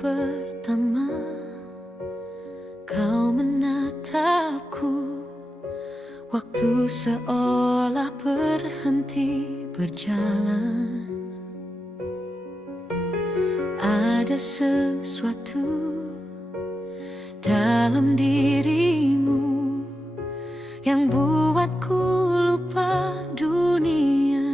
pertama kau menatapku, waktu seolah berhenti berjalan. Ada sesuatu dalam dirimu yang buatku lupa dunia.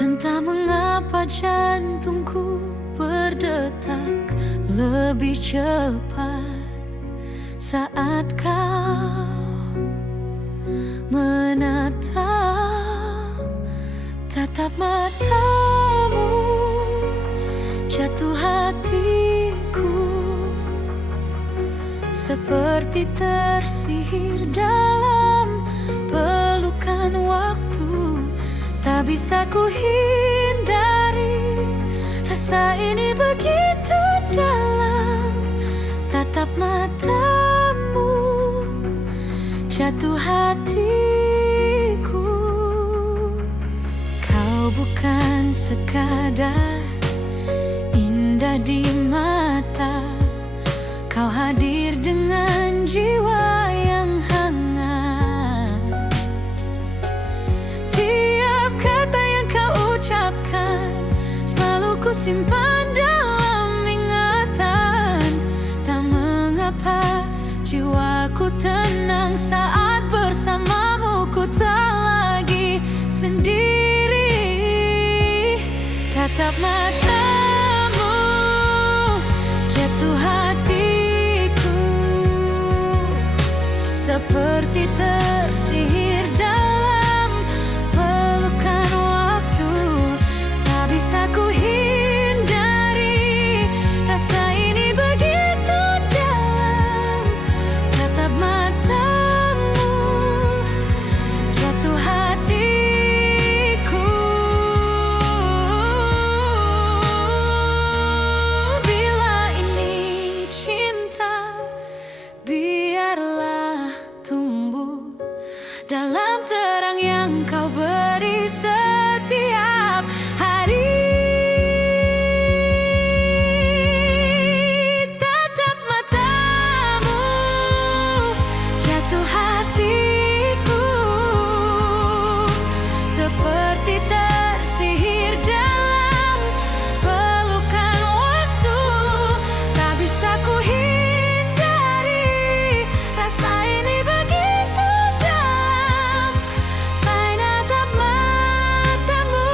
Entah mengapa jantungku berdetak lebih cepat saat kau menatap. Tatap matamu, jatuh hatiku seperti tersihir dalam pelukan waktu. Tak bisa ku hindari, rasa ini begitu dalam. Tatap matamu, jatuh hatiku. Kau bukan sekadar indah di mata, kau hadir dengan jiwa yang hangat. Tiap kata yang kau ucapkan selalu ku simpan dalam ingatan. Tak mengapa jiwaku tenang saat bersamamu, ku tak lagi sendiri. Tatap matamu, jatuh hatiku seperti tersihir dalam pelukan waktu. Tak bisa ku hindari, rasa ini begitu dalam. Tatap matamu, jatuh hatiku. Bila ini cinta, biarlah tumbuh dalam terang yang kau beri setiap hari. Tatap matamu, jatuh hatiku seperti tersihir dalam pelukan waktu. Tak bisa ku hindari, rasa ini begitu dalam. Tak natap matamu,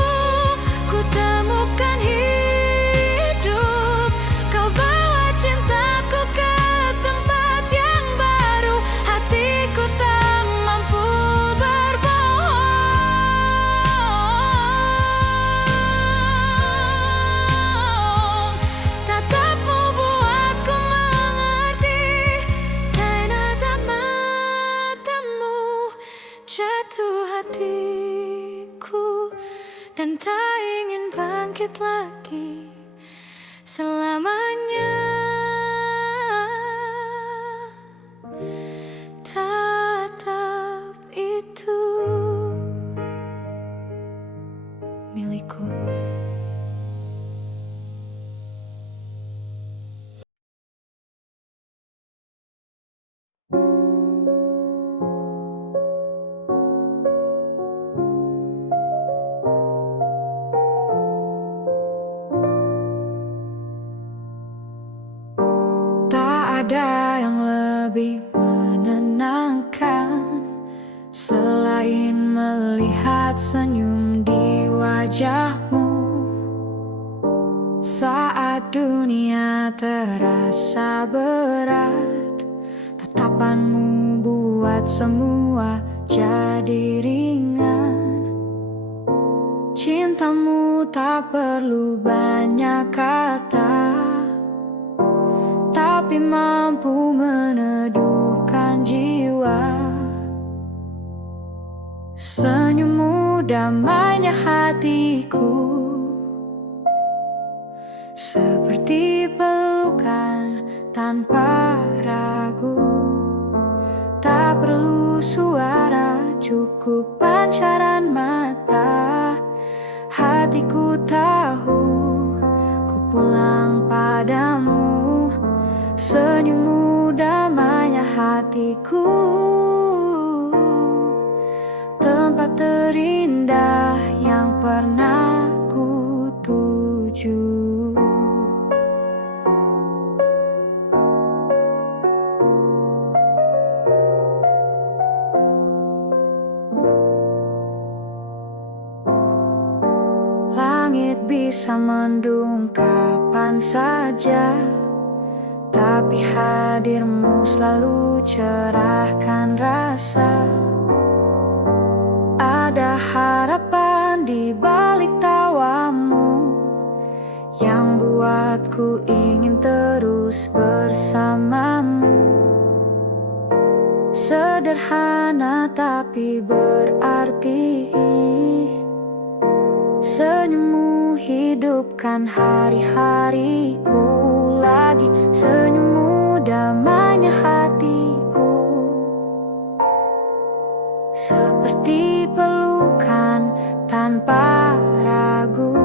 ku temukan hidup. Kau bawa cintaku ke tempat yang baru. Hatiku tak mampu berbohong. Tatapmu buatku mengerti. Tak natap matamu, jatuh hatiku, dan tak ingin bangkit lagi selamanya. Tatap itu milikku. Tak ada yang lebih menenangkan selain melihat senyum di wajahmu. Saat dunia terasa berat, tatapanmu buat semua jadi ringan. Cintamu tak perlu banyak kata, tapi mampu meneduhkan jiwa. Senyummu damainya hatiku, seperti pelukan tanpa ragu. Tak perlu suara, cukup pancaran mata. Hatiku tahu hatiku, tempat terindah yang pernah ku tuju. Langit bisa mendung kapan saja, tapi hadirmu selalu cerahkan rasa. Ada harapan di balik tawamu yang buatku ingin terus bersamamu. Sederhana tapi berarti, senyummu hidupkan hari-hariku lagi. Senyummu damainya hatiku, seperti pelukan tanpa ragu.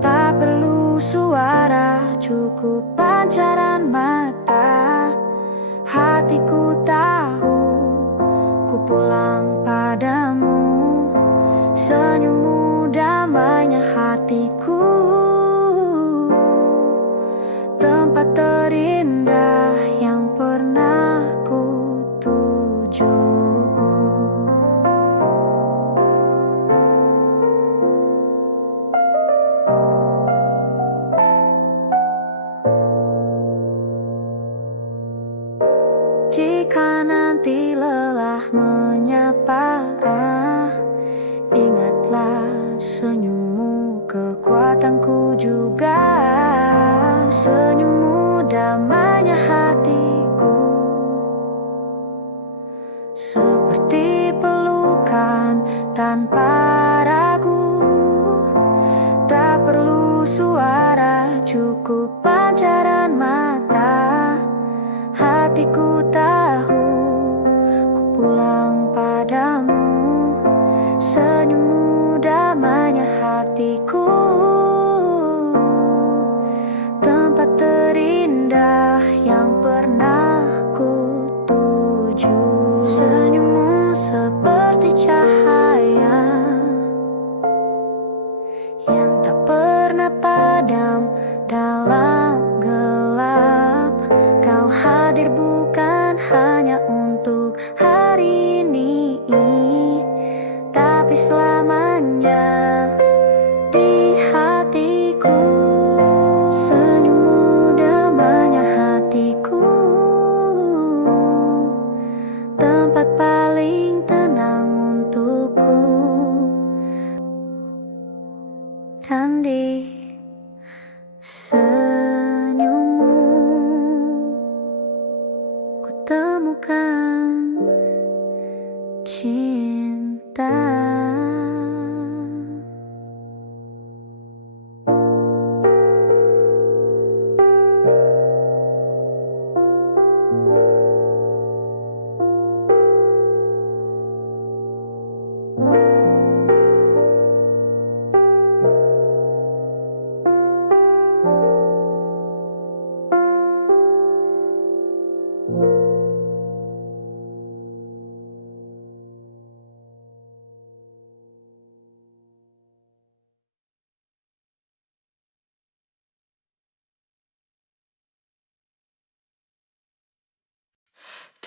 Tak perlu suara, cukup pancaran mata. Hatiku tahu ku pulang padamu. Senyummu damainya hatiku, tempat terindah yang pernah ku tuju. Jika nanti lelah menyapa, ingatlah senyummu kekuatanku juga. Senyummu damainya hatiku, seperti pelukan tanpa ragu. Tak perlu suara, cukup pancaran mata. Hatiku tahu ku pulang padamu. Senyummu damainya hatiku, tempat terindah yang pernah ku tuju. Senyummu seperti cahaya yang tak pernah padam dalam gelap. Kau hadir bukan hanya untuk hari ini, tapi selamanya di hatiku. Senyummu damainya hatiku, tempat paling tenang untukku. Dan di senyummu ku temukan cinta.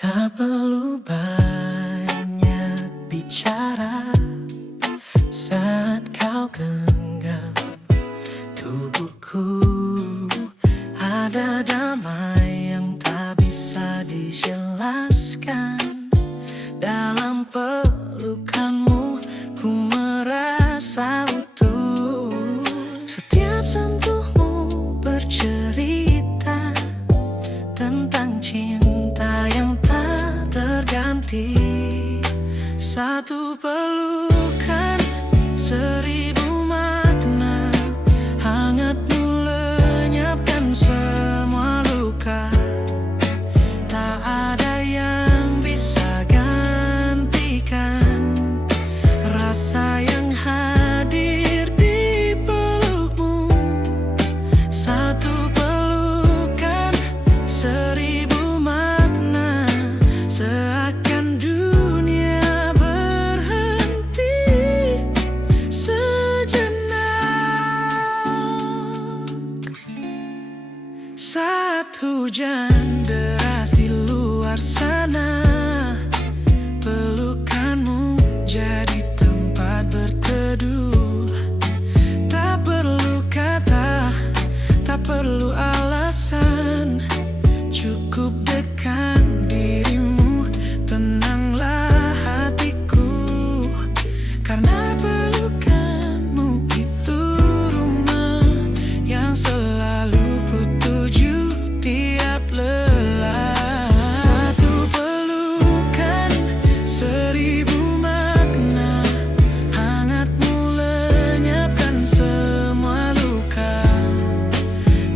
Tak perlu banyak bicara saat kau genggam tubuhku. Ada damai yang tak bisa dijelaskan. Dalam pelukanmu ku merasa utuh. Setiap sentuhmu bercerita tentang cinta yang tak terganti. Satu pelukan, seribu makna. Hangatmu lenyapkan semua luka. Tak ada yang bisa gantikan rasa yang hadir di pelukmu. Satu pelukan, seribu makna. luar sana. Pelukanmu jadi tempat berteduh. Tak perlu kata, tak perlu alasan, cukup dekat dirimu, tenanglah hatiku. Karena pelukanmu itu rumah yang selalu ku tuju tiap lelah. Satu pelukan, seribu makna, hangatmu lenyapkan semua luka.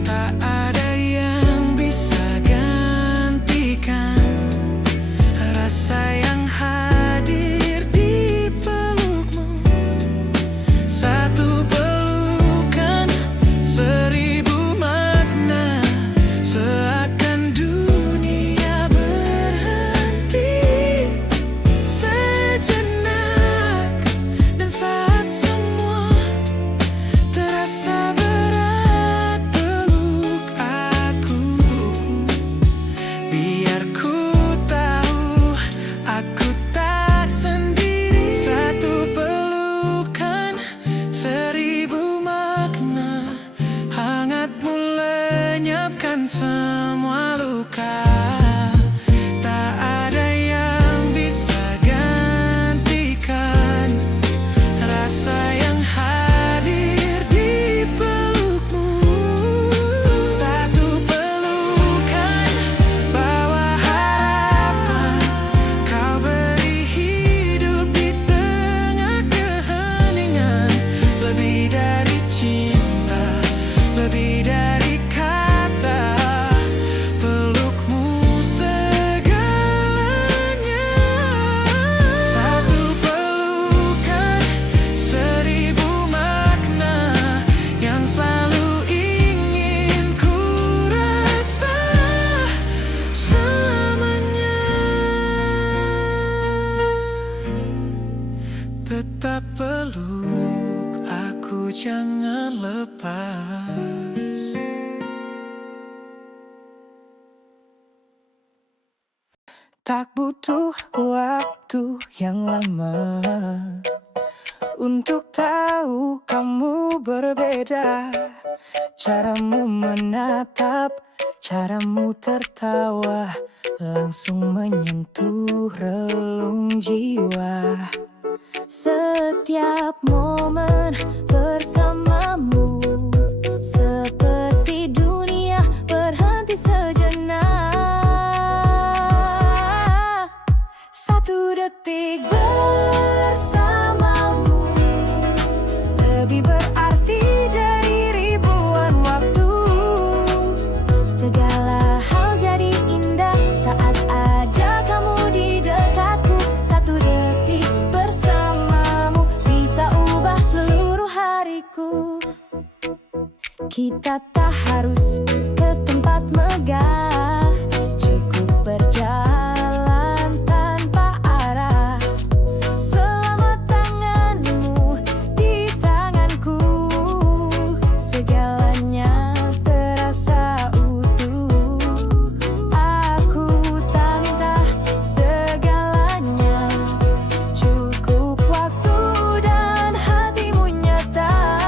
Tak ada yang bisa gantikan rasa yang hadir di pelukmu. Satu pelukan, seribu makna, seakan dunia berhenti sejenak. Dan saat semua terasa berat, peluk aku. Biar ku tahu aku tak sendiri. Satu pelukan, seribu makna, hangatmu lenyapkan semua luka. Tak ada yang bisa gantikan rasa yang hadir di pelukmu. Satu pelukan, bawa harapan, kau beri hidup di tengah keheningan. Lebih dari cinta, lebih dari kata, pelukmu segalanya. Satu pelukan, seribu makna, yang selalu ingin ku rasa selamanya. Tetap peluk aku, jangan lepas. Tak butuh waktu yang lama untuk tahu kamu berbeda. Caramu menatap, caramu tertawa, langsung menyentuh relung jiwa. Setiap momen bersamamu seperti dunia berhenti sejenak. Satu detik bersamamu lebih berarti dari ribuan waktu. Segala hal jadi indah saat ada kamu di dekatku. Satu detik bersamamu bisa ubah seluruh hariku. Kita tak harus ke tempat megah, cukup berjalan tanpa arah. Selama tanganmu di tanganku, segalanya terasa utuh. Aku tak minta segalanya, cukup waktu dan hatimu nyata.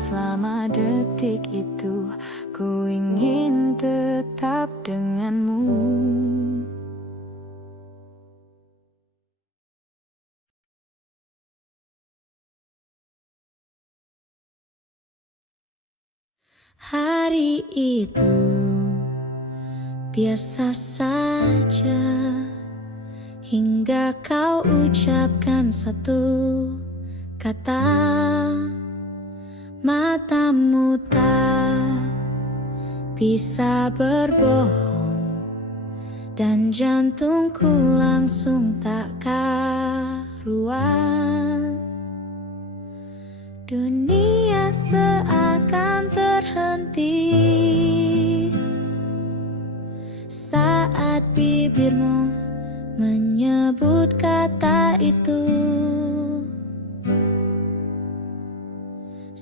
selama detik itu. Ku ingin tetap denganmu. Hari itu biasa saja hingga kau ucapkan satu kata. Matamu tak bisa berbohong dan jantungku langsung tak karuan. Dunia seakan terhenti saat bibirmu menyebut kata itu.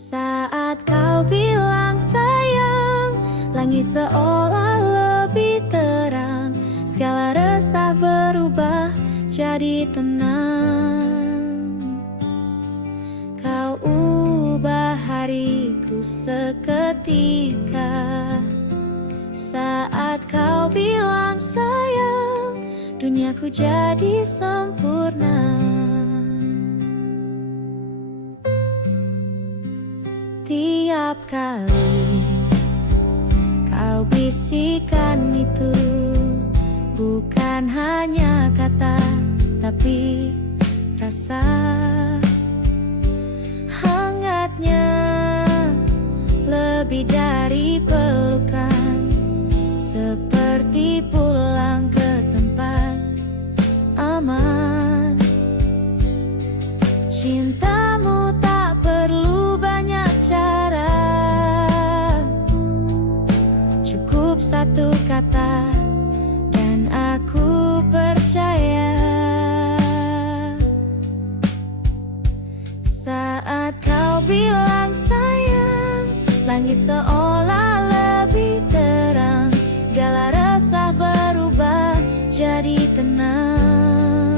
Saat kau bilang sayang, langit seolah lebih terang. Segala resah berubah jadi tenang. Kau ubah hariku seketika. Saat kau bilang sayang, duniaku jadi sempurna. Tiap kali kau bisikan itu bukan hanya kata, tapi rasa. Hangatnya lebih dari pelukan, seperti pulang ke tempat aman. Cintamu tak perlu banyak cara, cukup satu kata dan aku percaya. Saat kau bilang sayang, langit seolah lebih terang. Segala resah berubah jadi tenang.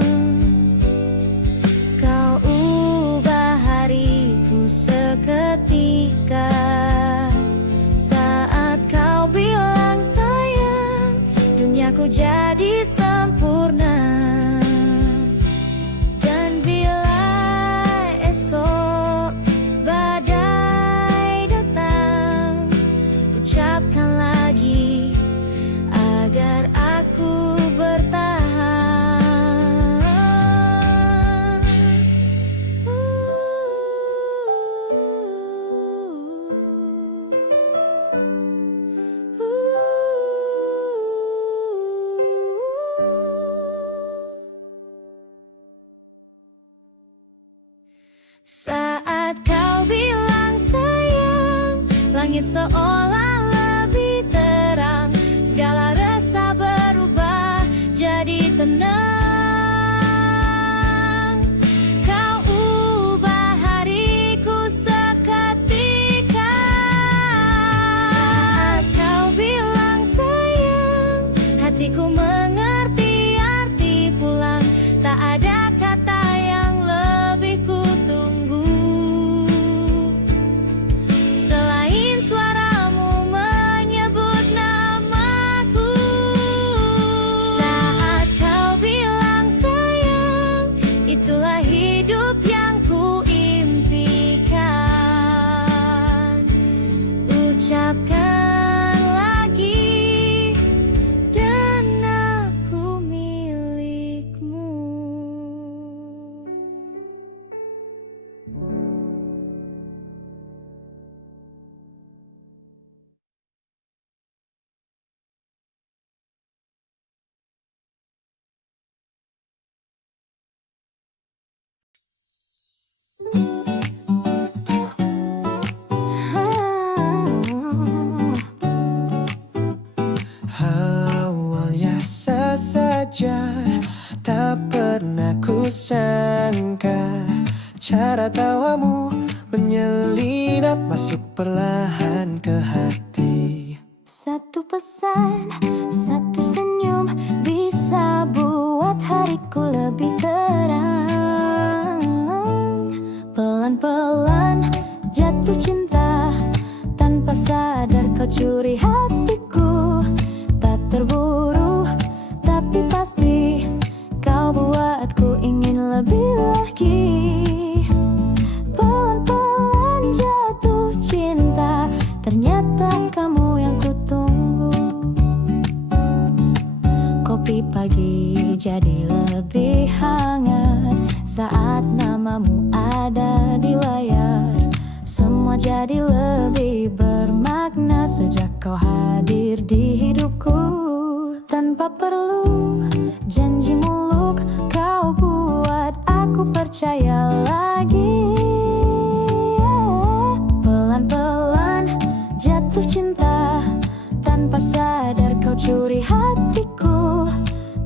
Kau ubah hariku seketika. Saat kau bilang sayang, duniaku jadi sempurna. Dan bila esok badai datang, ucapkan lagi agar aku bertahan. Saat kau bilang sayang, langit seolah lebih terang. Segala resah berubah jadi tenang. Kau ubah hariku seketika. Saat kau bilang sayang, hatiku mengerti arti pulang. Tak ada kata yang lebih ku tunggu selain suaramu menyebut namaku. Saat kau bilang sayang, itulah hidup yang ku impikan. Ucapkan lagi dan aku milikmu. Awalnya saja tak pernah ku sangka cara tawamu menyelinap masuk perlahan ke hati. Satu pesan, satu senyum bisa buat hariku lebih terang. Pelan-pelan jatuh cinta pagi jadi lebih hangat saat namamu ada di layar. Semua jadi lebih bermakna sejak kau hadir di hidupku. Tanpa perlu janji muluk, kau buat aku percaya lagi. Pelan-pelan jatuh cinta, tanpa sadar kau curi hatiku.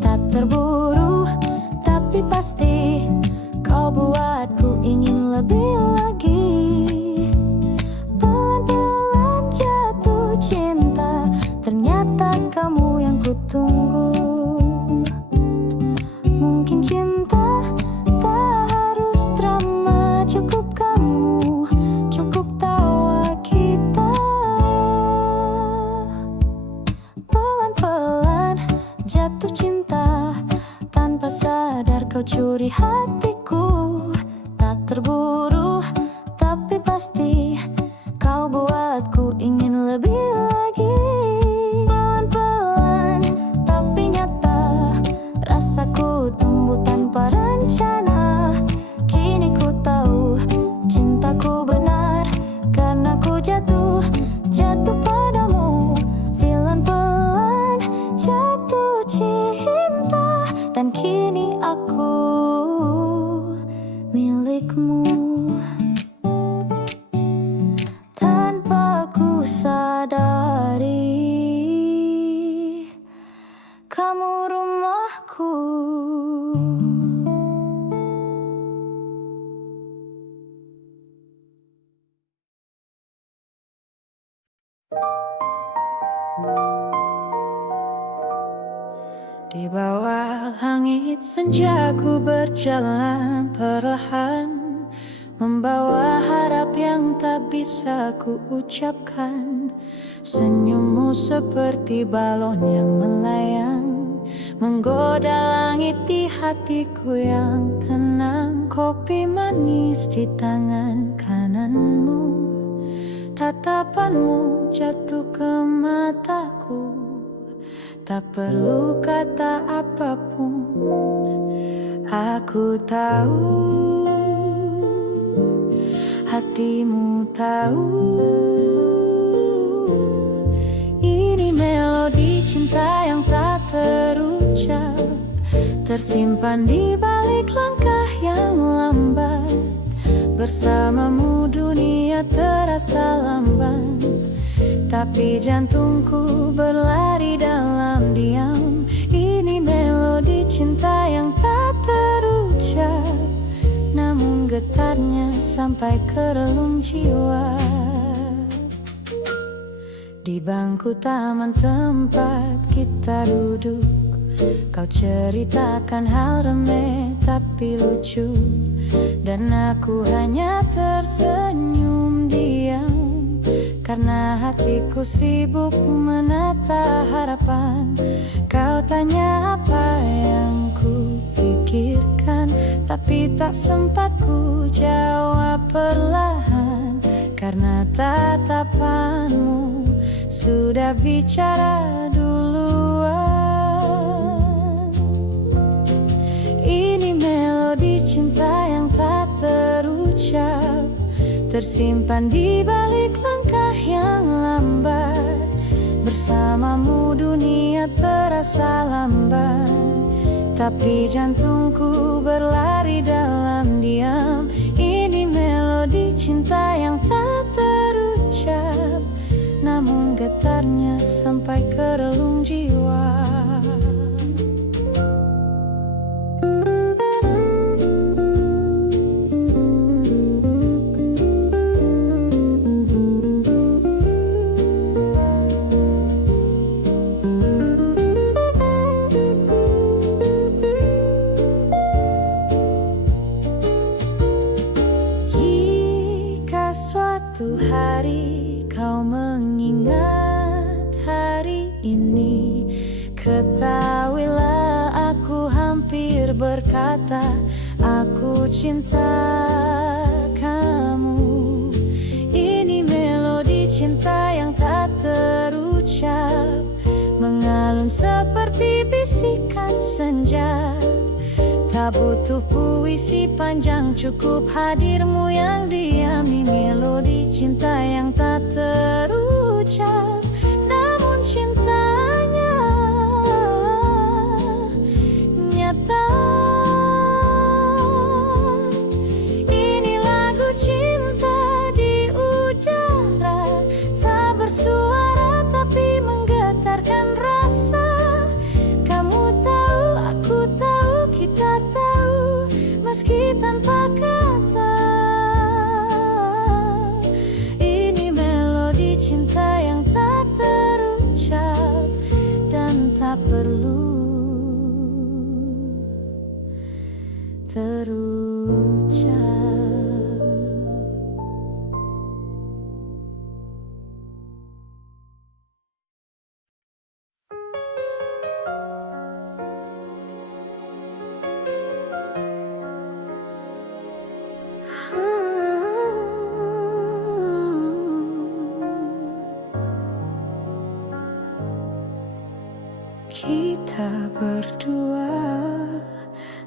Tak terburu tapi pasti, kau buatku ingin lebih lagi. Pelan-pelan jatuh cinta, ternyata kamu yang kutunggu. Mungkin cinta tak harus drama, cukup kamu, cukup tawa kita. Pelan-pelan jatuh cinta, tanpa sadar kau curi hatiku. Tak terburu tapi pasti, kau buatku ingin lebih lagi. Pelan-pelan tapi nyata, rasaku tumbuh tanpa rencana. Kini ku tahu cintaku benar, karena ku jatuh padamu. Pelan-pelan jatuh cinta, dan kini aku milikmu. Tanpa ku sadari, kamu rumahku. Di bawah langit senja ku berjalan perlahan, membawa harap yang tak bisa ku ucapkan. Senyummu seperti balon yang melayang, menggoda langit di hatiku yang tenang. Kopi manis di tangan kananmu, tatapanmu jatuh ke mataku. Tak perlu kata apapun, aku tahu, hatimu tahu. Ini melodi cinta yang tak terucap, tersimpan di balik langkah yang lambat. Bersamamu dunia terasa lamban, tapi jantungku berlari dalam diam. Ini melodi cinta yang tak terucap, namun getarnya sampai ke relung jiwa. Di bangku taman tempat kita duduk, kau ceritakan hal remeh tapi lucu, dan aku hanya tersenyum diam, karena hatiku sibuk menata harapan. Kau tanya apa yang ku pikirkan, tapi tak sempat ku jawab perlahan, karena tatapanmu sudah bicara duluan. Ini melodi cinta yang tak terucap, tersimpan di balik langkah yang lambat. Bersamamu dunia terasa lamban, tapi jantungku berlari dalam diam. Ini melodi cinta yang tak terucap, namun getarnya sampai ke relung jiwa. Suatu hari kau mengingat hari ini, ketahuilah aku hampir berkata aku cinta kamu. Ini melodi cinta yang tak terucap, mengalun seperti bisikan senja. Tak butuh puisi panjang, cukup hadirmu yang diami. Melodi cinta yang tak terucap, namun cintanya nyata. Ini lagu cinta di udara, tak bersuara tapi menggetarkan rasa. Kamu tahu, aku tahu, kita tahu, meski tanpa kata. Ini melodi cinta yang tak terucap dan tak perlu terucap. Kita berdua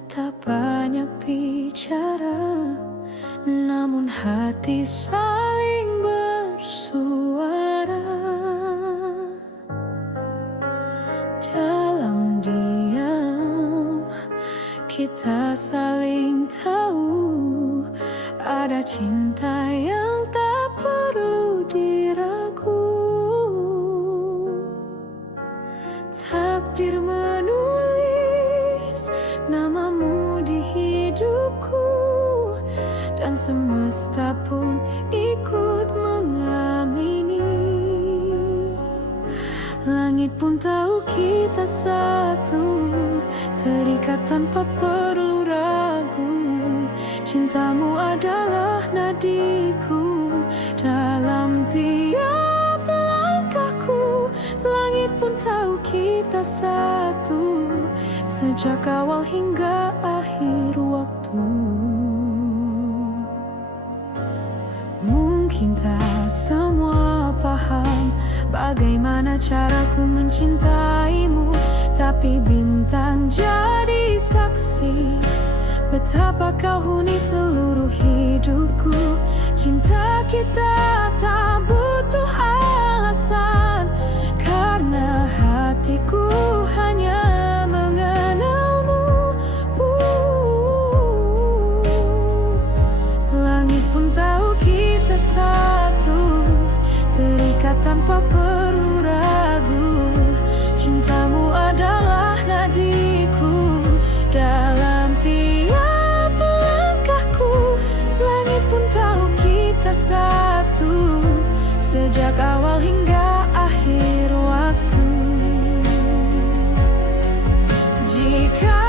tak banyak bicara, namun hati saling bersuara. Dalam diam kita saling tahu, ada cinta yang tak perlu diragu. Takdir menulis namamu di hidupku, dan semesta pun ikut mengamini. Langit pun tahu kita satu, terikat tanpa perlu ragu. Cintamu adalah nadiku dalam tiap langkahku. Langit pun tahu kita satu, sejak awal hingga akhir waktu. Mungkin tak semua paham bagaimana caraku mencintaimu, tapi bintang jadi saksi betapa kau huni seluruh hidupku. Cinta kita tak butuh alasan, karena hatiku hanya mengenalmu. Langit pun tahu kita satu, terikat tanpa perlu ragu. Cintamu adalah nadiku dalam tiap langkahku. Langit pun tahu kita satu, sejak awal hingga akhir waktu. Jika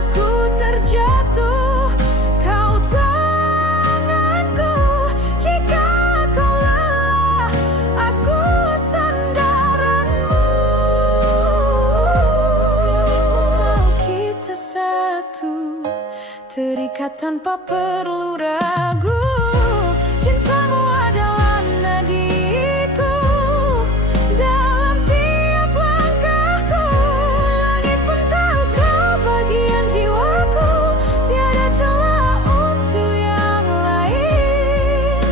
aku terjatuh, kau tanganku. Jika kau lelah, aku sandaranmu. Tahu kita satu, terikat tanpa perlu ragu. Cintamu adalah nadiku dalam tiap langkahku. Langit pun tahu kau bagian jiwaku, tiada celah untuk yang lain.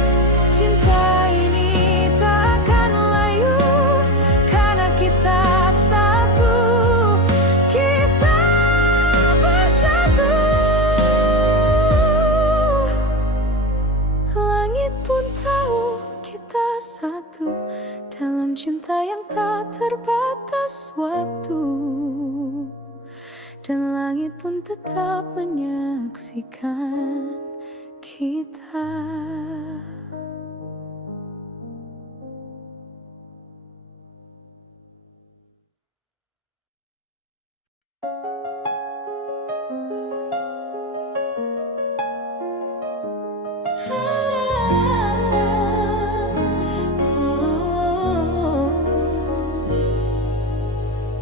Cinta ini tak akan layu, karena kita satu, kita bersatu. Langit pun tahu kita satu, dalam cinta yang tak terbatas waktu. Dan langit pun tetap menyaksikan kita.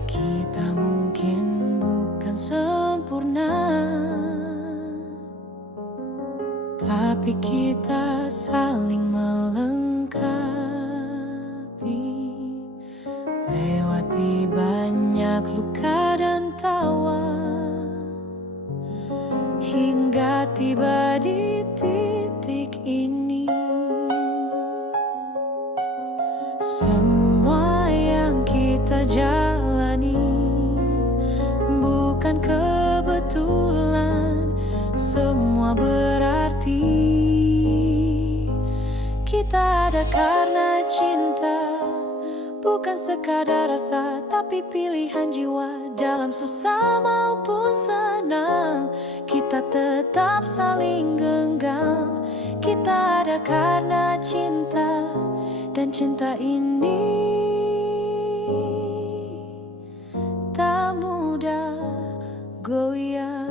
Kita mungkin bukan sempurna, tapi kita saling Semua yang kita jalani bukan kebetulan, semua berarti. Kita ada karena cinta, bukan sekadar rasa, tapi pilihan jiwa. Dalam susah maupun senang, kita tetap saling genggam. Kita ada karena cinta, dan cinta ini tak mudah goyang.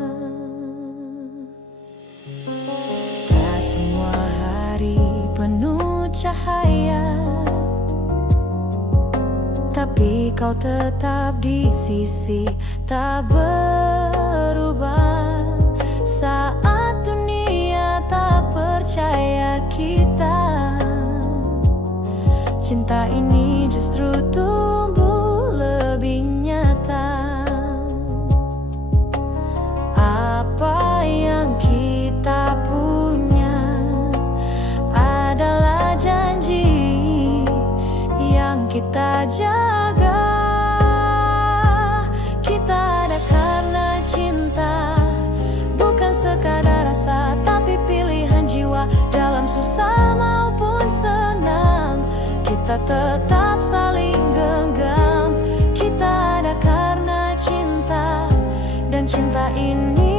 Tak semua hari penuh cahaya, tapi kau tetap di sisi, tak berubah. Saat dunia tak percaya kita, cinta ini justru tumbuh lebih nyata. Apa yang kita punya adalah janji yang kita jaga. Kita ada karena cinta, bukan sekadar rasa, tapi pilihan jiwa. Dalam susah maupun senang, kita tetap saling genggam. Kita ada karena cinta, dan cinta ini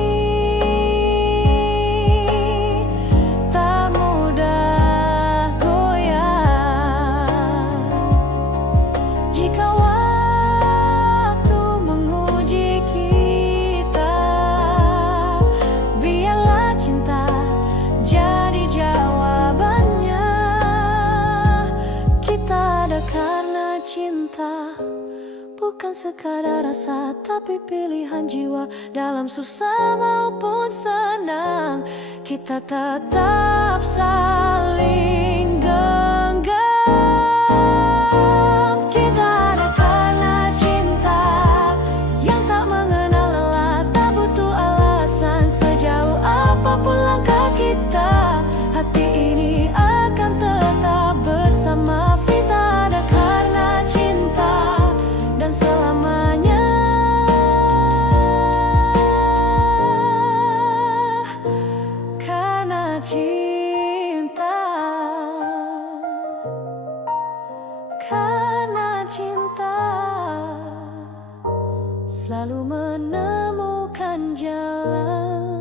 tak mudah goyang. Jika waktu menguji kita, biarlah cinta jadi jawabannya. Kita ada karena cinta, bukan sekadar rasa, tapi pilihan jiwa. Dalam susah maupun senang, kita tetap saling genggam. Kita ada karena cinta yang tak mengenal lelah, tak butuh alasan. Sejauh apapun langkah kita, hati ini akan tetap bersama. Kita ada karena cinta, dan selamanya. Karena cinta, karena cinta selalu menemukan jalannya.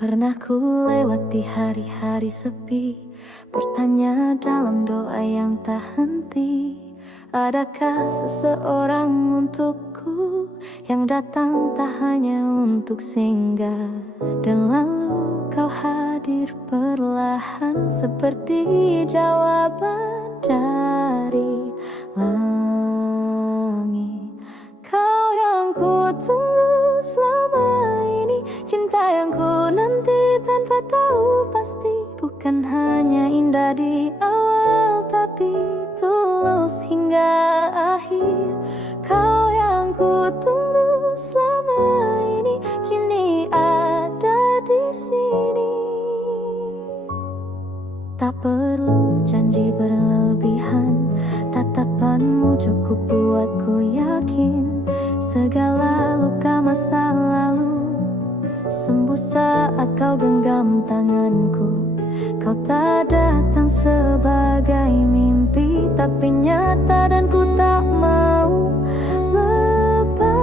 Pernah ku lewati hari-hari sepi, bertanya dalam doa yang tak henti, adakah seseorang untukku yang datang tak hanya untuk singgah. Dan lalu kau hadir perlahan, seperti jawaban dari langit. Kau yang ku tunggu selama ini, cinta yang ku nanti tanpa tahu pasti. Bukan hanya indah di awal, tapi tulus hingga akhir. Kau yang ku tunggu selama ini, kini ada di sini. Tak perlu janji berlebihan, tatapanmu cukup buatku yakin. Segala luka masa lalu sembuh saat kau genggam tanganku. Kau tak datang sebagai mimpi, tapi nyata, dan ku tak mau lepas.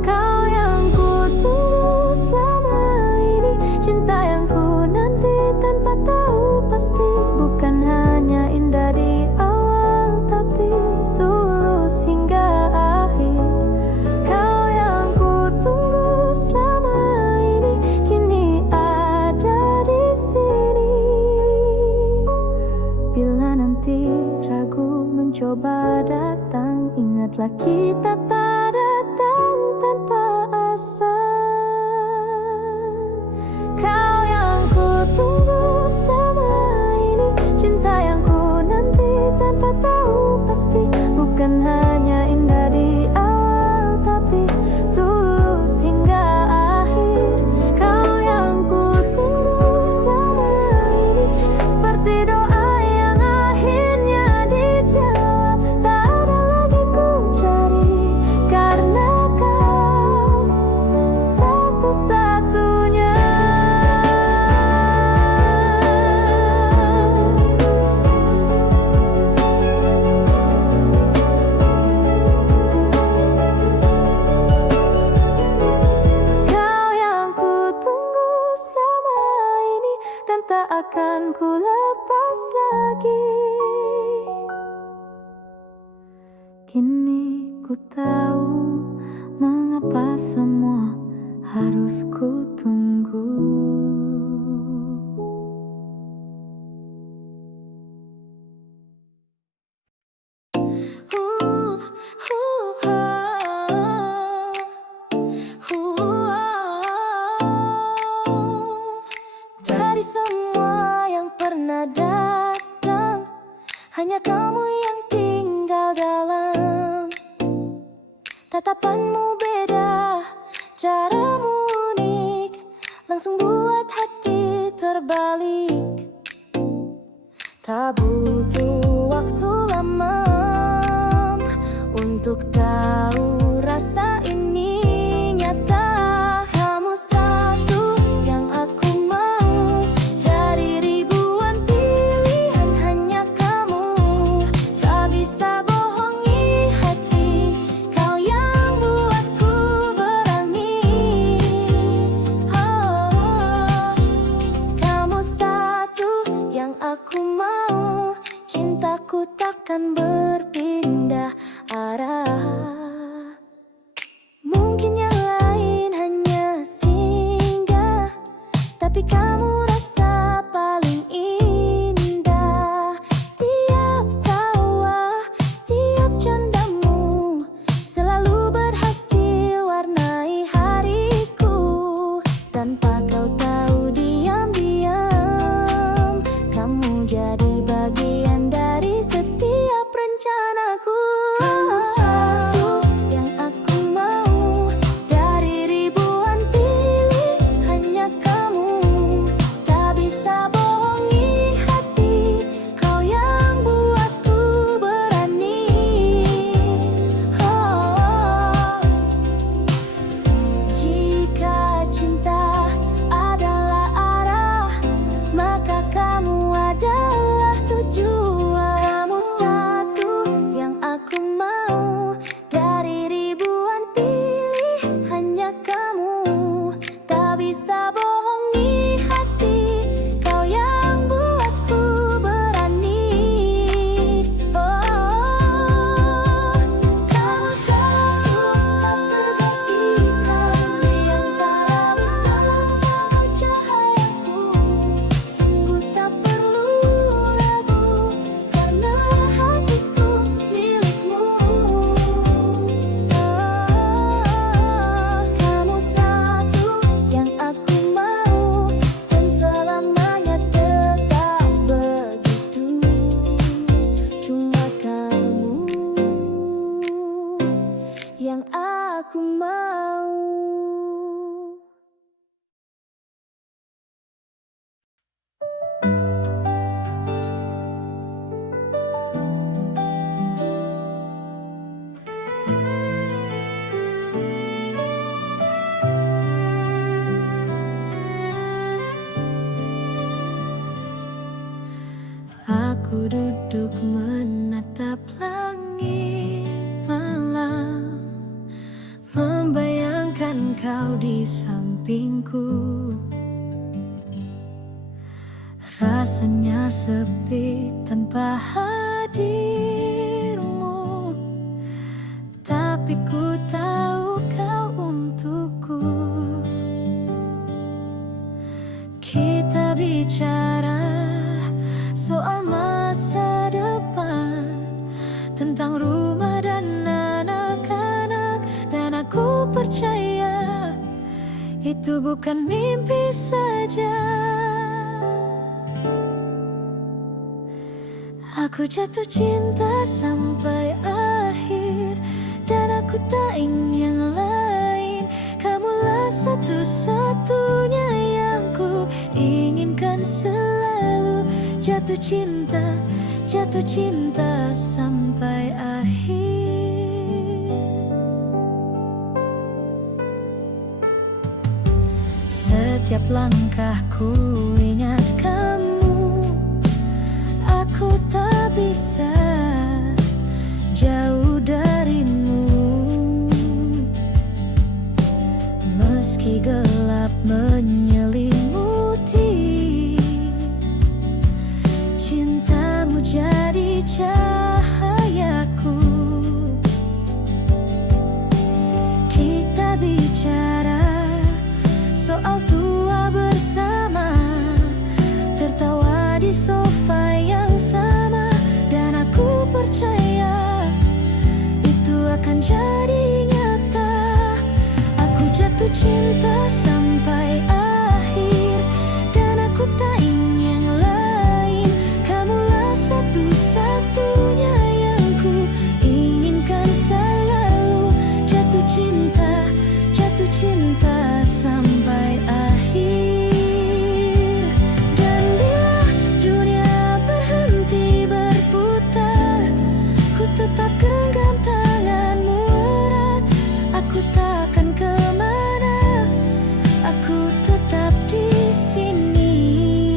Kau yang ku tunggu selama ini, cinta yang ku nanti tanpa tahu pasti. Bukan hanya indah di awal, tapi tulus hingga akhir. Kau yang ku tunggu selama ini, kini ada di sini. Bila nanti ragu mencoba datang, ingatlah kita tak datang tahu mengapa semua harus ku tunggu. Dari semua yang pernah datang, hanya kamu yang tinggal dalam. Tatapanmu beda, caramu unik, langsung buat hati terbalik. Tak butuh waktu lama untuk tahu rasa ini nyata. Kamu satu yang aku mau, dari ribuan pilihan hanya kamu. Tak bisa bohongi hati, kau yang buatku berani. Kamu satu yang aku mau, cintaku takkan berpindah arah. Mungkin yang lain hanya singgah, tapi kamu rasa paling indah. Tiap tawa, tiap candamu selalu berhasil warnai hariku. Tanpa kau tahu, diam-diam kamu jadi bagian dari setiap rencanaku. Kamu satu yang aku mau, dari ribuan pilih hanya kamu. Tak bisa bohongi hati, kau yang buatku berani. Jika cinta adalah arah, maka kamu adalah tujuan. Kamu satu yang aku mau, dari ribuan pilih hanya kamu. Tak bisa bohongi hati, kau yang buatku berani. Kamu satu tak tergantikan di antara bintang cahayaku. Sungguh tak perlu ragu, karena hatiku milikmu. Kamu satu yang aku mau, dan selamanya tetap begitu. Cuma kamu yang aku mau. Aku duduk menatap langit malam, membayangkan kau di sampingku. Rasanya sepi tanpa hadirmu, tapi ku tahu kau untukku. Kita bicara soal masa depan, tentang rumah dan anak-anak, dan aku percaya itu bukan mimpi saja. Aku jatuh cinta sampai akhir, dan aku tak ingin yang lain. Kamulah satu-satunya yang ku inginkan selalu. Jatuh cinta sampai akhir. Setiap langkahku ingat kamu. Aku tak bisa jauh darimu, meski gelap menyelimuti. Cintamu jadi cahayaku. jatuh cinta sampai akhir, dan aku tak ingin yang lain. Kamulah satu-satunya yang ku inginkan selalu. Jatuh cinta sampai akhir. Dan bila dunia berhenti berputar, ku tetap genggam tanganmu erat. Aku takkan kemana, aku tetap di sini.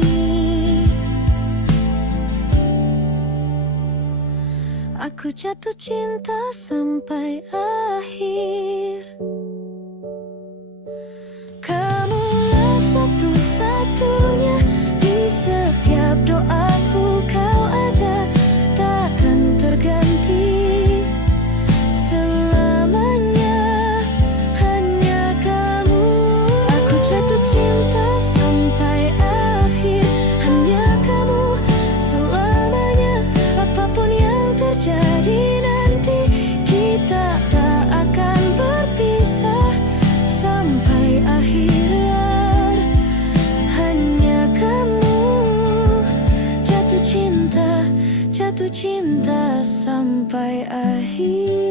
Aku jatuh cinta sampai akhir. Kamulah satu-satunya di setiap doaku. Kau ada, takkan terganti selamanya, hanya kamu. Aku jatuh cinta sampai akhir, hanya kamu selamanya. Apapun yang terjadi nanti, kita tak akan berpisah sampai akhir. Hanya kamu. Jatuh cinta sampai akhir.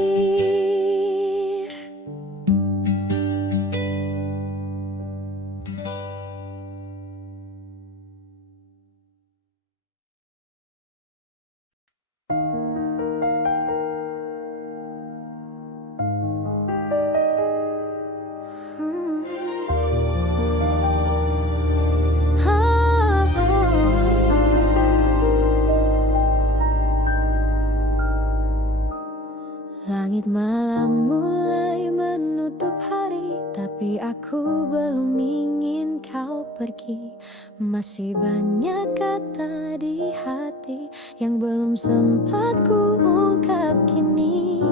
Langit malam mulai menutup hari, tapi aku belum ingin kau pergi. Masih banyak kata di hati yang belum sempat ku ungkap kini.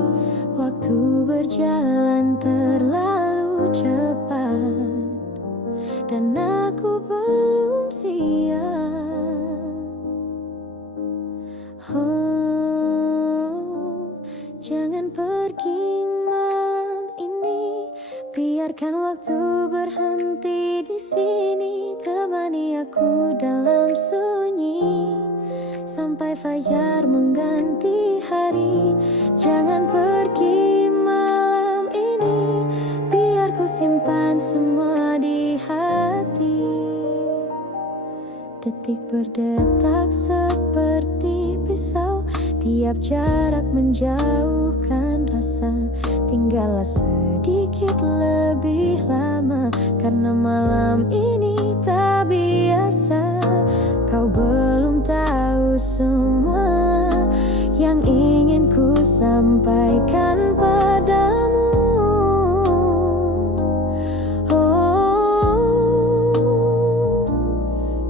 Waktu berjalan terlalu cepat, dan aku belum siap. Jangan pergi malam ini, biarkan waktu berhenti di sini. Temani aku dalam sunyi sampai fajar mengganti hari. Jangan pergi malam ini, biar ku simpan semua di hati. Detik berdetak seperti pisau, tiap jarak menjauhkan rasa. Tinggallah sedikit lebih lama, karena malam ini tak biasa. Kau belum tahu semua yang ingin ku sampaikan padamu.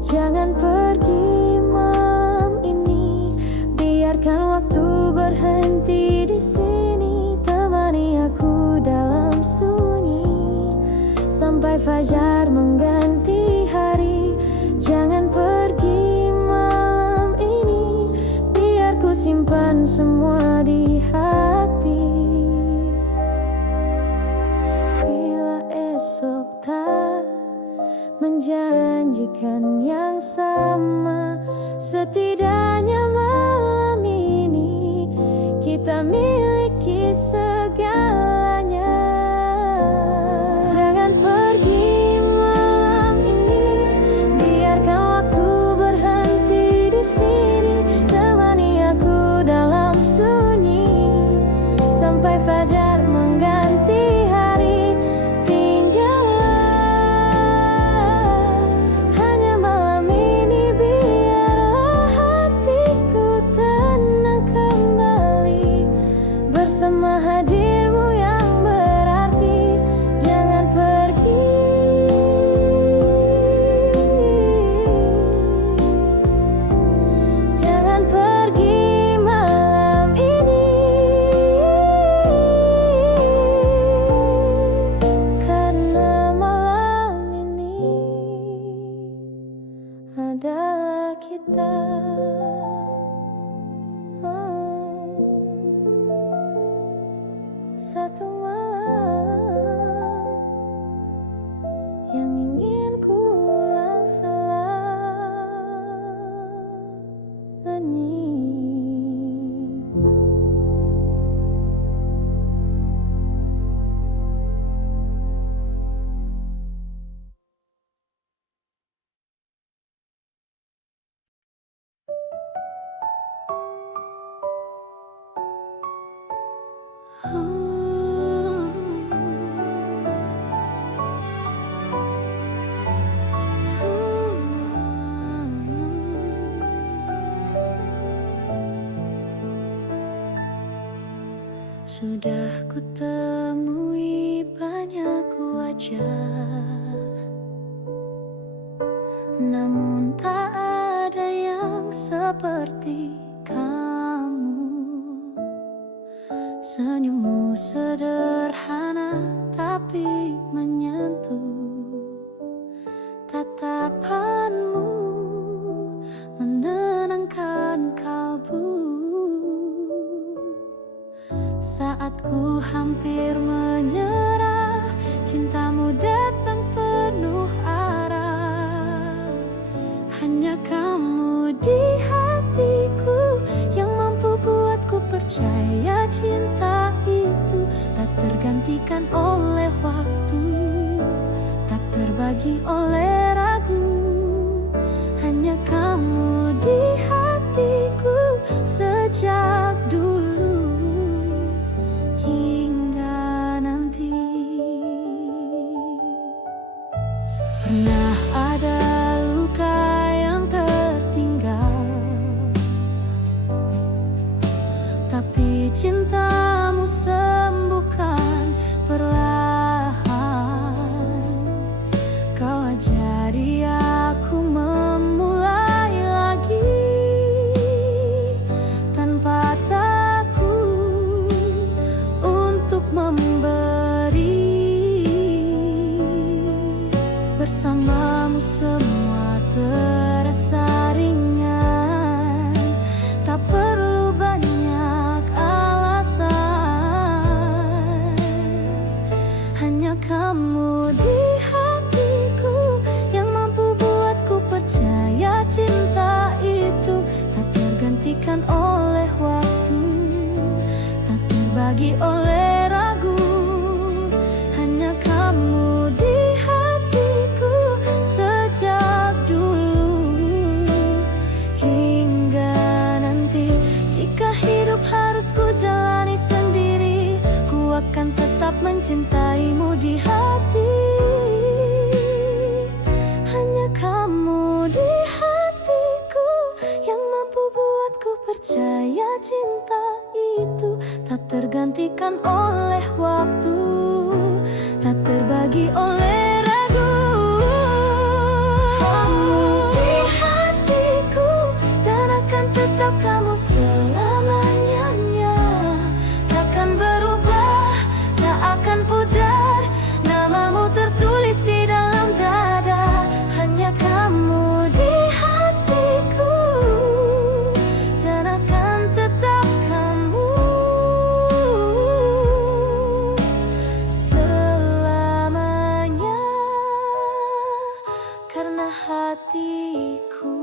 Jangan pergi malam ini, biarkan waktu berhenti di sini. Temani aku dalam sunyi sampai fajar mengganti hari. Jangan pergi malam ini, biar ku simpan semua di hati. Bila esok tak menjanjikan yang sama, setidaknya malam ini kita miliki segalanya. Jangan pergi malam ini, biarkan waktu berhenti di sini. Temani aku dalam sunyi sampai fajar mengganti hari. Sudah ku temui banyak wajah, namun tak ada yang seperti kamu. Senyummu sederhana tapi menyentuh, tatapanmu menenangkan kalbu. Saat ku hampir menyerah, cintamu datang penuh arah. Hanya kamu di hatiku yang mampu buatku percaya cinta itu tak tergantikan oleh waktu, tak terbagi oleh ragu. Hanya kamu di hatiku sejak dulu hingga nanti. Pernah ada luka yang tertinggal, tapi cintamu sembuhkan perlahan. Kau ajari aku memulai lagi tanpa takut untuk memberi. Bersamamu semua terasa ringan, tak perlu banyak alasan. Hanya kamu di hatiku yang mampu buatku percaya cinta itu tak tergantikan oleh waktu, tak terbagi oleh ragu. Hanya kamu di hatiku sejak dulu hingga nanti. Jika hidup harus ku jalani sendiri, ku akan tetap mencintaimu di hati. Hanya kamu di hatiku yang mampu buatku percaya cinta itu tak tergantikan oleh waktu, tak terbagi oleh ragu. Kamu di hatiku dan akan tetap kamu selamanya. Takkan berubah, tak akan pudar, namamu tertulis di dalam dada. Hanya kamu di hatiku dan akan tetap kamu selamanya. Karena hatiku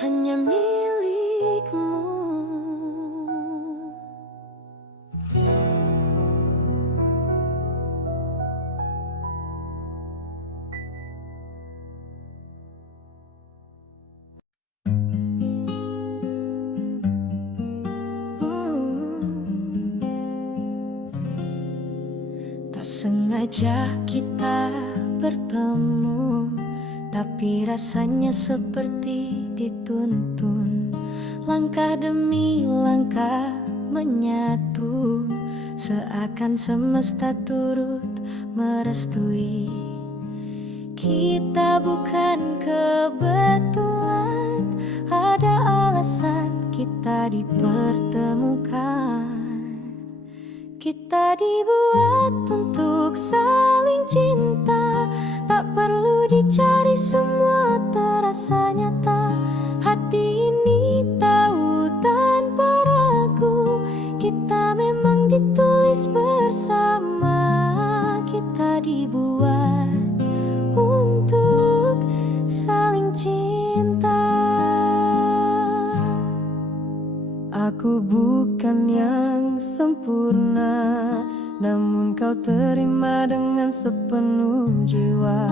hanya milikmu. Tak sengaja kita bertemu, tapi rasanya seperti dituntun. Langkah demi langkah menyatu, seakan semesta turut merestui. Kita bukan kebetulan, ada alasan kita dipertemukan. Kita dibuat untuk saling cinta, tak perlu dicari, semua terasa nyata. Hati ini tahu tanpa ragu, kita memang ditulis bersama. Kita dibuat untuk saling cinta. Aku bukan yang sempurna, namun kau terima dengan sepenuh jiwa.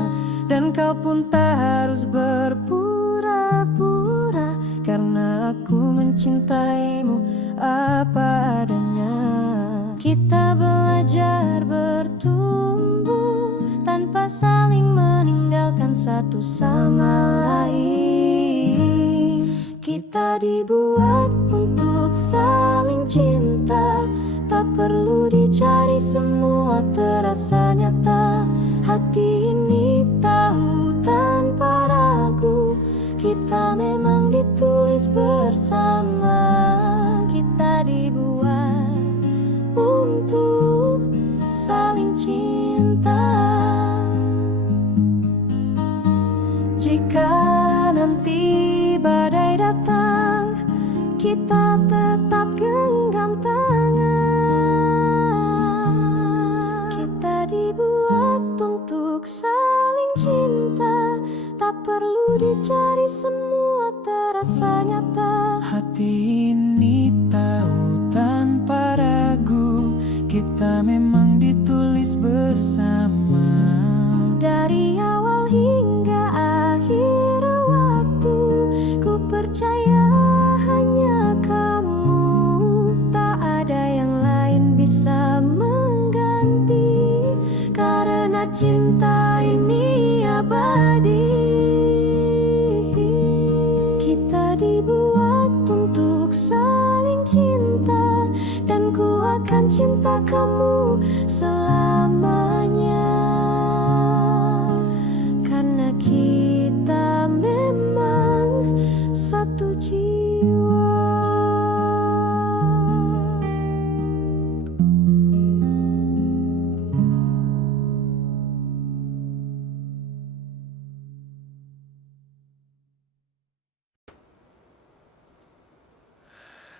Dan kau pun tak harus berpura-pura, karena aku mencintaimu apa adanya. Kita belajar bertumbuh tanpa saling meninggalkan satu sama lain. Kita dibuat untuk saling cinta, kini semua terasa nyata. Hati ini tahu tanpa ragu, kita memang ditulis bersama. Kita dibuat untuk saling cinta. Jika nanti badai datang, kita tetap genggam tangan. Kita dibuat untuk saling cinta, tak perlu dicari, semua terasa nyata. Hati ini tahu tanpa ragu, kita memang ditulis bersama. Dari awal hingga akhir waktu, ku percaya hanya kamu. Tak ada yang lain bisa mengganti, karena cinta ini abadi. Kita dibuat untuk saling cinta, dan ku akan cinta kamu selamanya. Karena kita memang satu jiwa.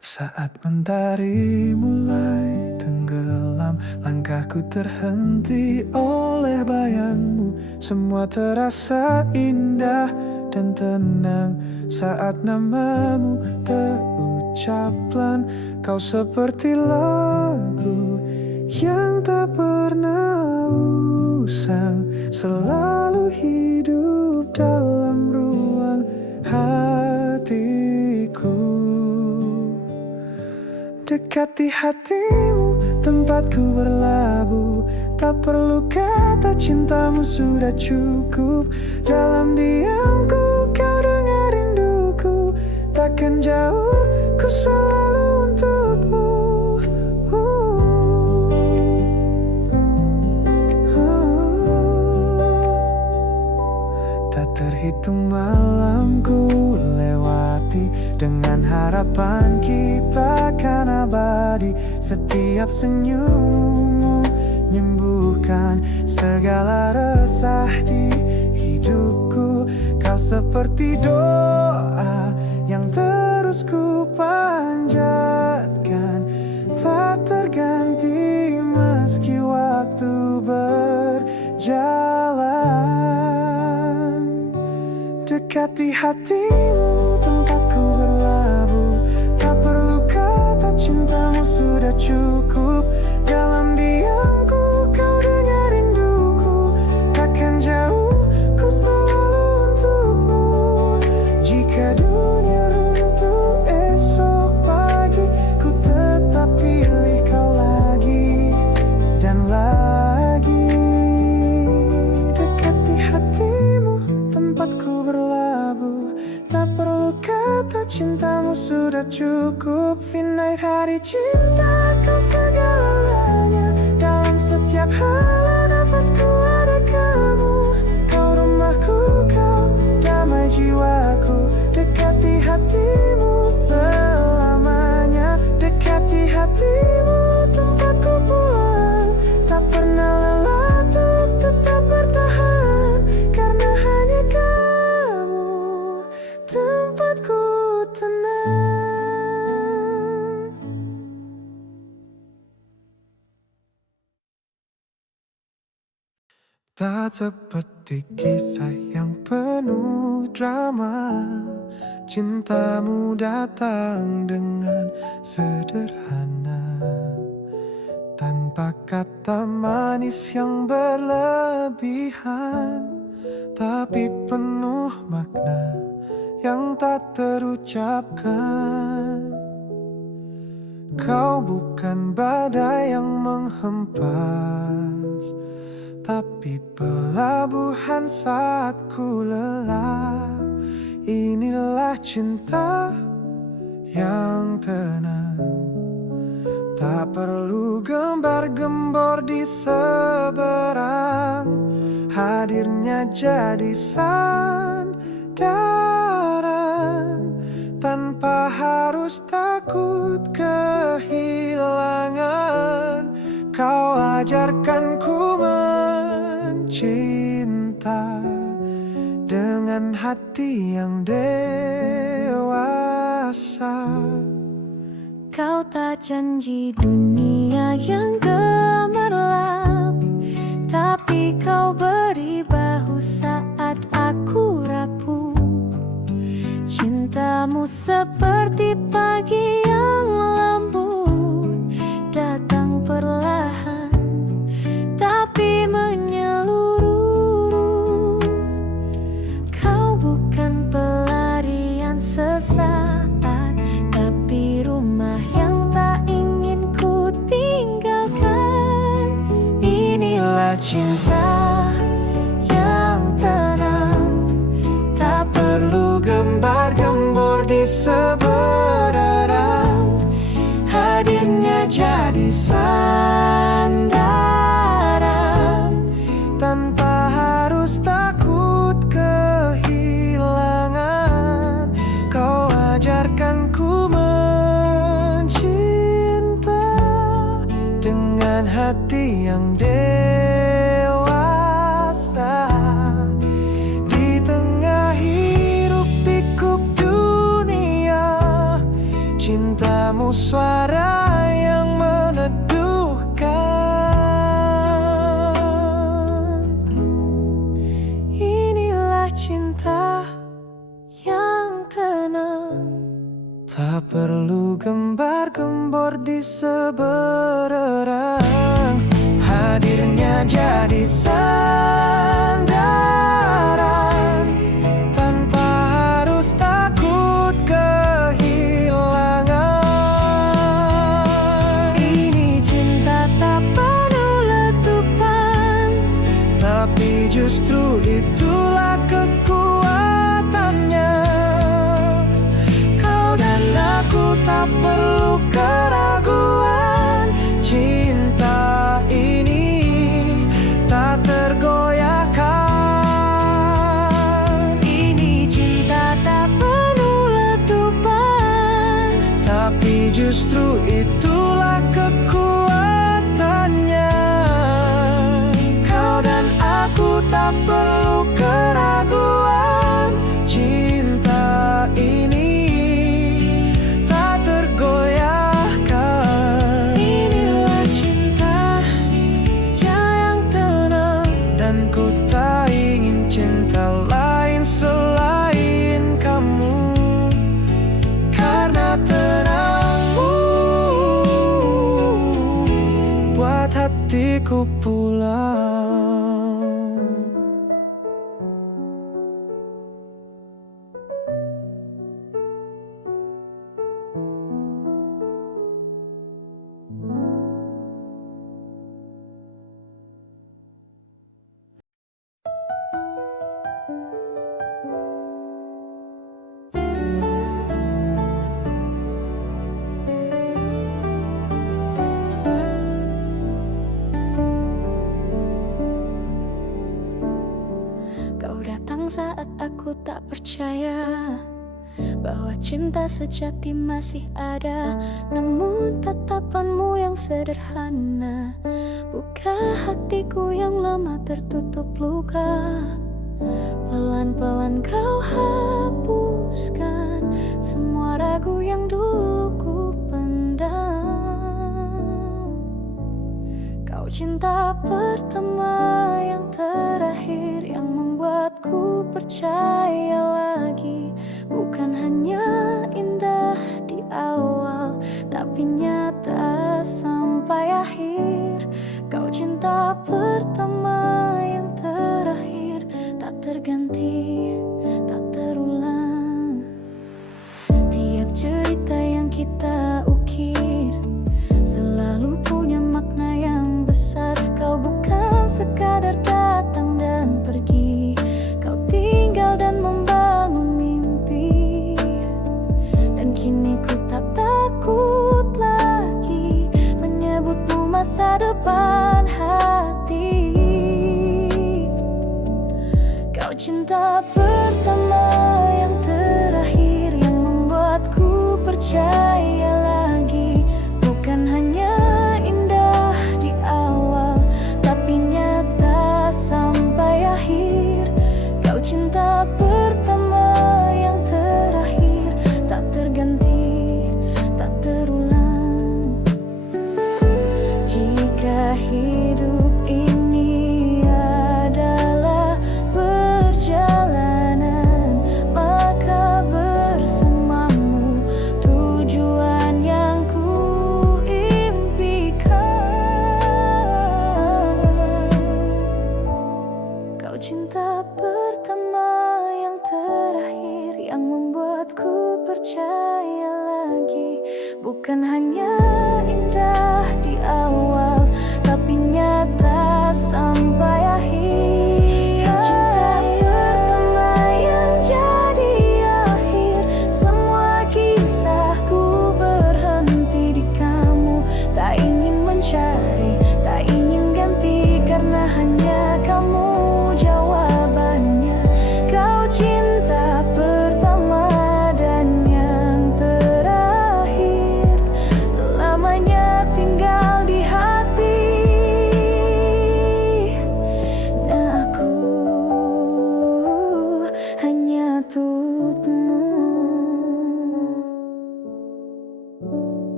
Saat mentari mulai tenggelam, langkahku terhenti oleh bayangmu. Semua terasa indah dan tenang saat namamu terucap pelan. Kau seperti lagu yang tak pernah usang, selalu hidup dalam ruang hatiku. Dekati hatimu, tempatku berlabuh. Tak perlu kata, cintamu sudah cukup. Dalam diamku kau dengar rinduku, takkan jauh, ku selalu untukmu. Tak terhitung malamku lewati, dengan harapan kita kan abadi. Setiap senyummu menyembuhkan segala resah di hidupku. Kau seperti doa yang terus ku panjatkan, tak terganti meski waktu berjalan. Dekati hatimu, tempatku berlabuh. Tak perlu kata, cintamu sudah cukup. Dalam diamku kau dengar rinduku, takkan jauh, ku selalu untukmu. Jika dunia runtuh esok pagi, ku tetap pilih kau lagi dan lagi. Dekati hatimu, tempatku berlabuh. Tak perlu kata, cintamu sudah cukup. Finai hari cinta, kau segalanya. Dalam setiap hala nafasku ada kamu. Kau rumahku, kau damai jiwaku. Dekati hatimu selamanya. Dekati hatimu, tempatku pulang. Tak pernah lelah untuk tetap bertahan, karena hanya kamu tempatku tenang. Tak seperti kisah yang penuh drama, cintamu datang dengan sederhana, tanpa kata manis yang berlebihan, tapi penuh makna yang tak terucapkan. Kau bukan badai yang menghempas, tapi pelabuhan saat ku lelah. Inilah cinta yang tenang, Tak perlu gembar-gembor di seberang, hadirnya jadi sandaran, tanpa harus takut kehilangan. Kau ajarkan ku mencinta dengan hati yang dewasa. Kau tak janji dunia yang gemerlap, tapi kau beri bahu saat aku rapuh. Cintamu seperti pagi yang lembut, datang perlahan tapi menyeluruh. Kau bukan pelarian sesaat, tapi rumah yang tak ingin ku tinggalkan. Inilah cinta yang tenang, Tak perlu gembar-gembor di seberang, hadirnya jadi sandaran, tanpa harus takut kehilangan. Kau ajarkan ku mencinta dengan hati yang dewasa. Di tengah hiruk pikuk dunia, cintamu suara yang meneduhkan. inilah cinta yang tenang. Tak perlu gembar-gembor di seberang, hadirnya jadi sandaran, tanpa harus takut kehilangan. Ini cinta tak penuh letupan, Tapi justru itulah kekuatannya. Kau dan aku tak perlu keraguan. Cinta ini tak tergoyahkan. ini cinta tak penuh letupan, Tapi justru itulah kekuatannya. Kau dan aku tak perlu keraguan. Cinta ini tak tergoyahkan. inilah cinta Yang tenang, dan ku tak ingin cinta lain selain kamu. Karena tenangmu buat hatiku pulang. Kau datang saat aku tak percaya bahwa cinta sejati masih ada. Namun tatapanmu yang sederhana buka hatiku yang lama tertutup luka. Pelan-pelan kau hapuskan semua ragu yang dulu ku pendam. Kau cinta pertama yang terakhir, yang membuatku percaya lagi. Bukan hanya indah di awal, tapi nyata sampai akhir. Kau cinta pertama yang terakhir, tak terganti, tak terulang. Tiap cerita yang kita ukir selalu punya makna yang besar. Kau bukan sekadar datang dan pergi, kau tinggal dan membangun mimpi. Dan kini ku tak takut lagi cinta pertama yang terakhir yang membuatku percaya